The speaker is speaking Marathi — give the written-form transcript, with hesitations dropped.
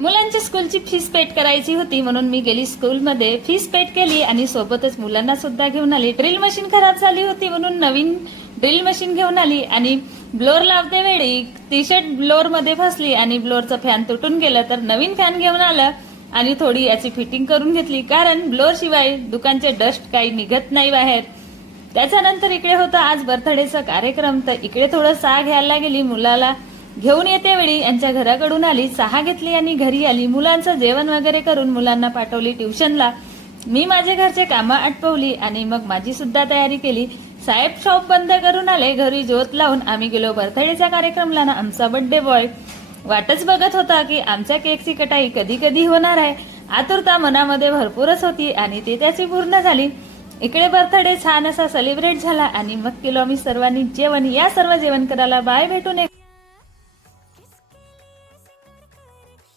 मुलांच्या स्कूलची फीस पेड करायची होती म्हणून मी गेली स्कूलमध्ये फीस पेड केली आणि सोबतच मुलांना सुद्धा घेऊन आली। ड्रिल मशीन खराब झाली होती म्हणून नवीन ड्रिल मशीन घेऊन आली आणि ब्लोअर लावते वेळी टी शर्ट ब्लोअर मध्ये फसली आणि ब्लोअरचा फॅन तुटून गेला तर नवीन फॅन घेऊन आला आणि थोडी याची फिटिंग करून घेतली कारण ब्लोअर शिवाय दुकानचे डस्ट काही निघत नाही बाहेर। त्याच्यानंतर इकडे होता आज बर्थडेचा कार्यक्रम तर इकडे थोडं चहा घ्यायला गेली। मुलाला घेऊन येते वेळी यांच्या घराकडून आली, चहा घेतली आणि घरी आली। मुलांचं जेवण वगैरे करून मुलांना पाठवली ट्युशनला। मी माझे घरचे कामं आटपवली आणि मग माझी सुद्धा तयारी केली। साहेब शॉप बंद करून आले, घरी ज्योत लावून आम्ही गेलो बर्थडेच्या कार्यक्रमला ना। आमचा बर्थडे बॉय वाटच बघत होता की आमच्या केकची कटाई कधी कधी होणार आहे। आतुरता मनामध्ये भरपूरच होती आणि ती त्याची पूर्ण झाली। इकडे बर्थडे छान असा सेलिब्रेट झाला आणि मग केलो आम्ही सर्वांनी जेवण। या सर्व जेवण करायला बाय भेटून